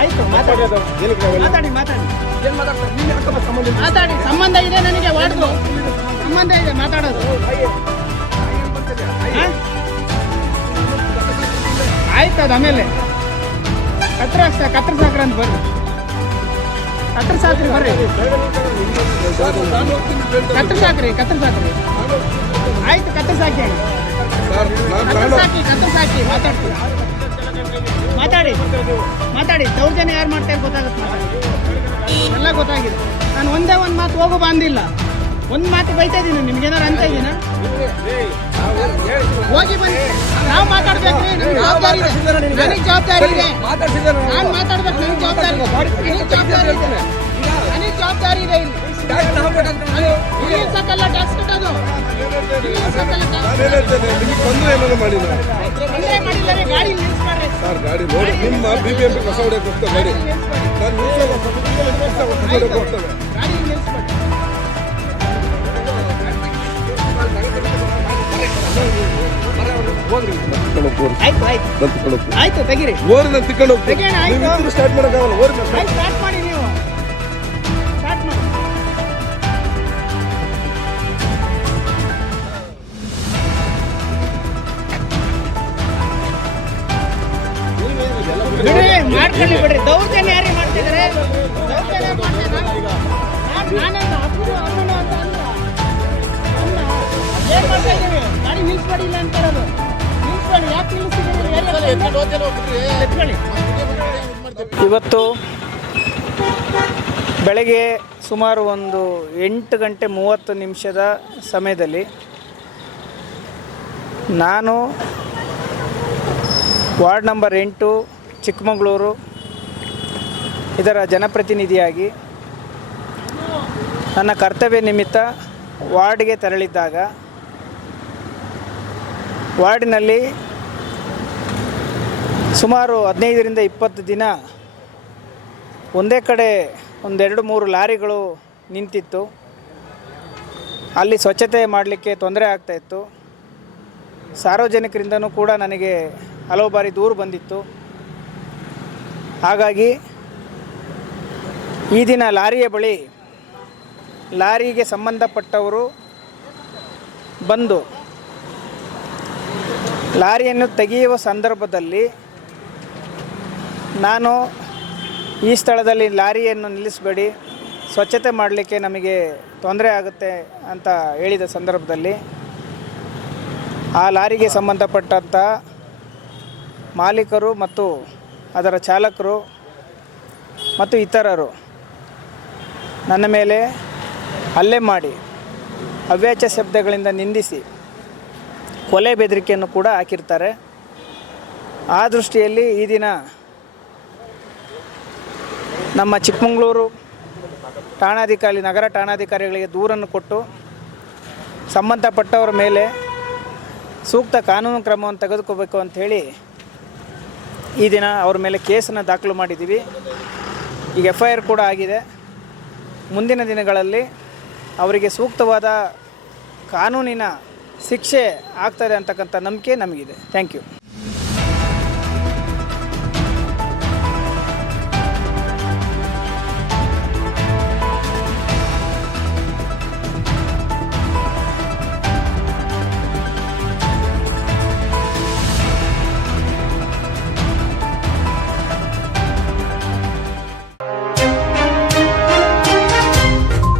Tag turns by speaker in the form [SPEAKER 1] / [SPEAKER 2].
[SPEAKER 1] ಆಯ್ತು ಮಾತಾಡಿ. ಮಾತಾಡಿ ಮಾತಾಡಿ.
[SPEAKER 2] ಏನ್ ಮಾತಾಡ್ತಾರೆ ನೀನ್ ಯಾಕಪ್ಪ ಸಂಬಂಧ ಇಲ್ಲ?
[SPEAKER 1] ಮಾತಾಡಿ ಸಂಬಂಧ ಇದೆ ನನಗೆ ವಾರ್ಡ್ದು ಸಂಬಂಧ ಇದೆ ಮಾತಾಡೋದು. ಹಾ? ಆಯ್ತು ಅದು ಆಮೇಲೆ. ಕತ್ರ ಕತ್ರ ಸಾಕ್ರ ಅಂತ ಬರ್ರಿ. ಕತ್ರ ಸಾಕ್ರಿ ಬರ್ರಿ. ಕತ್ರ ಸಾಕ್ರಿ ಕತ್ರ ಸಾಕ್ರಿ ಆಯ್ತು ಕತ್ರ ಸಾಕಿ. ಕತ್ರ
[SPEAKER 2] ನಾನು-
[SPEAKER 1] ಸಾಕಿ ಕತ್ರ ಸಾಕಿ ಮಾತಾಡ್ತೀವಿ ಮಾತಾಡಿ. ಮಾತಾಡಿ. ದೌರ್ಜನ್ಯ ಯಾರು ಮಾಡ್ತಾರೆ ಗೊತ್ತಾಗುತ್ತೆ ಎಲ್ಲ ಗೊತ್ತಾಗಿದೆ. ನಾನು ಒಂದೇ ಒಂದು ಮಾತು ಹೋಗು ಬಂದಿಲ್ಲ ಒಂದು ಮಾತು ಬೈತಾ ಇದ್ದೀನಿ ನಿಮ್ಗೇನಾರು ಅಂತ ಇದ್ದೀನ ಹೋಗಿ ಬನ್ನಿ. ನಾವು ಮಾತಾಡ್ಬೇಕ್ರಿ ನಿಮ್ಗೆ ಜವಾಬ್ದಾರಿ ಇದೆ. ನನಗೆ ಜವಾಬ್ದಾರಿ ಇದೆ. ನಾನು ಮಾತಾಡ್ಬೇಕು. ನನಗೆ ಜವಾಬ್ದಾರಿ ಇದೆ. ನನಗೆ ಜವಾಬ್ದಾರಿ ಇದೆ. ನನಗೆ ಜವಾಬ್ದಾರಿ ಇದೆ ಇಲ್ಲಿ. ಸಾಕಲ್ಲ. ಟ್ಯಾಕ್ಸ್ ಕಟ್ಟೋದು.
[SPEAKER 2] ನಾನ್ ಹೇಳ್ತೇನೆ, ನಿಮಗೆ ತೊಂದರೆ ಏನಾದ್ರು
[SPEAKER 1] ಮಾಡಿ
[SPEAKER 2] ಸರ್ ಗಾಡಿ ನೋಡಿ ನಿಮ್ಮ ಬಿ ಬಿ ಎಂ ಪಿ ಕಸ ಹೊಡೆಯಕ್ಕೆ ಗಾಡಿ ನಾನು ನಿಲ್ಸಲ್ಲ, ಕಸ ಹೊಡೆಯಕ್ಕೆ
[SPEAKER 1] ಆಯ್ತು. ಆಯ್ತು ಆಯ್ತು ತೆಗಿರಿ.
[SPEAKER 2] ಓರ್ ನಾನು ತಿಕ್ಕೊಂಡು ಹೋಗ್ತೀನಿ.
[SPEAKER 1] ಆಯ್ತು.
[SPEAKER 2] ನೀವು ಸ್ಟಾರ್ಟ್ ಮಾಡೋಕ್ಕಾಗಲ್ಲ ಓರ್
[SPEAKER 1] ಆಯ್ತು ಸ್ಟಾರ್ಟ್ ಮಾಡಿ. ಮಾಡ್ಕೊಳ್ಳಿ ಬಿಡ್ರಿ ದೌರ್ಜನ್ಯ ಯಾರಿಗೆ ಮಾಡ್ತಿದ್ರೆ ದೌರ್ಜನ್ಯ ಮಾಡ್ತಿದ್ದಾರೆ ನಾನ್- ನಾನೇನು ಅಪ್ಪು ಅವನು ಅಂತ ಅಲ್ಲ ಅಲ್ಲ. ಏನ್ ಮಾಡ್ತಾ ಇದ್ದೀವಿ ಗಾಡಿ ನಿಲ್ಸ್ಬೇಡಿ ಇಲ್ಲ ಅಂತಾರದು ನಿಲ್ಸ್ಬೇಡಿ. ಯಾಕೆ ನಿಲ್ಲಿಸ್ತಿದ್ದೀರಿ ಎತ್ಕೊಳ್ಳಿ.
[SPEAKER 3] ಇವತ್ತು ಬೆಳಗ್ಗೆ ಸುಮಾರು ಒಂದು ಎಂಟು ಗಂಟೆ ಮೂವತ್ತು ನಿಮಿಷದ ಸಮಯದಲ್ಲಿ ನಾನು ವಾರ್ಡ್ ನಂಬರ್ ಎಂಟು ಚಿಕ್ಕಮಗಳೂರು ಇದರ ಜನಪ್ರತಿನಿಧಿಯಾಗಿ ನನ್ನ ಕರ್ತವ್ಯ ನಿಮಿತ್ತ ವಾರ್ಡ್ಗೆ ತೆರಳಿದ್ದಾಗ ವಾರ್ಡಿನಲ್ಲಿ ಸುಮಾರು ಹದಿನೈದರಿಂದ ಇಪ್ಪತ್ತು ದಿನ ಒಂದೇ ಕಡೆ ಒಂದೆರಡು ಮೂರು ಲಾರಿಗಳು ನಿಂತಿತ್ತು. ಅಲ್ಲಿ ಸ್ವಚ್ಛತೆ ಮಾಡಲಿಕ್ಕೆ ತೊಂದರೆ ಆಗ್ತಾಯಿತ್ತು ಸಾರ್ವಜನಿಕರಿಂದನೂ ಕೂಡ ನನಗೆ ಹಲವು ಬಾರಿ ದೂರು ಬಂದಿತ್ತು. ಹಾಗಾಗಿ ಈ ದಿನ ಲಾರಿಯ ಬಳಿ ಲಾರಿಗೆ ಸಂಬಂಧಪಟ್ಟವರು ಬಂದು ಲಾರಿಯನ್ನು ತೆಗೆಯುವ ಸಂದರ್ಭದಲ್ಲಿ ನಾನು ಈ ಸ್ಥಳದಲ್ಲಿ ಲಾರಿಯನ್ನು ನಿಲ್ಲಿಸಬೇಡಿ, ಸ್ವಚ್ಛತೆ ಮಾಡಲಿಕ್ಕೆ ನಮಗೆ ತೊಂದರೆ ಆಗುತ್ತೆ ಅಂತ ಹೇಳಿದ ಸಂದರ್ಭದಲ್ಲಿ ಆ ಲಾರಿಗೆ ಸಂಬಂಧಪಟ್ಟಂಥ ಮಾಲೀಕರು ಮತ್ತು ಅದರ ಚಾಲಕರು ಮತ್ತು ಇತರರು ನನ್ನ ಮೇಲೆ ಹಲ್ಲೆ ಮಾಡಿ ಅವ್ಯಾಚ ಶಬ್ದಗಳಿಂದ ನಿಂದಿಸಿ ಕೊಲೆ ಬೆದರಿಕೆಯನ್ನು ಕೂಡ ಹಾಕಿರ್ತಾರೆ. ಆ ದೃಷ್ಟಿಯಲ್ಲಿ ಈ ದಿನ ನಮ್ಮ ಚಿಕ್ಕಮಗಳೂರು ಠಾಣಾಧಿಕಾರಿ, ನಗರ ಠಾಣಾಧಿಕಾರಿಗಳಿಗೆ ದೂರನ್ನು ಕೊಟ್ಟು ಸಂಬಂಧಪಟ್ಟವರ ಮೇಲೆ ಸೂಕ್ತ ಕಾನೂನು ಕ್ರಮವನ್ನು ತೆಗೆದುಕೋಬೇಕು ಅಂಥೇಳಿ ಈ ದಿನ ಅವ್ರ ಮೇಲೆ ಕೇಸನ್ನು ದಾಖಲು ಮಾಡಿದ್ದೀವಿ. ಈಗ ಎಫ್ ಐ ಆರ್ ಕೂಡ ಆಗಿದೆ. ಮುಂದಿನ ದಿನಗಳಲ್ಲಿ ಅವರಿಗೆ ಸೂಕ್ತವಾದ ಕಾನೂನಿನ ಶಿಕ್ಷೆ ಆಗ್ತದೆ ಅಂತಕ್ಕಂಥ ನಂಬಿಕೆ ನಮಗಿದೆ. Thank you.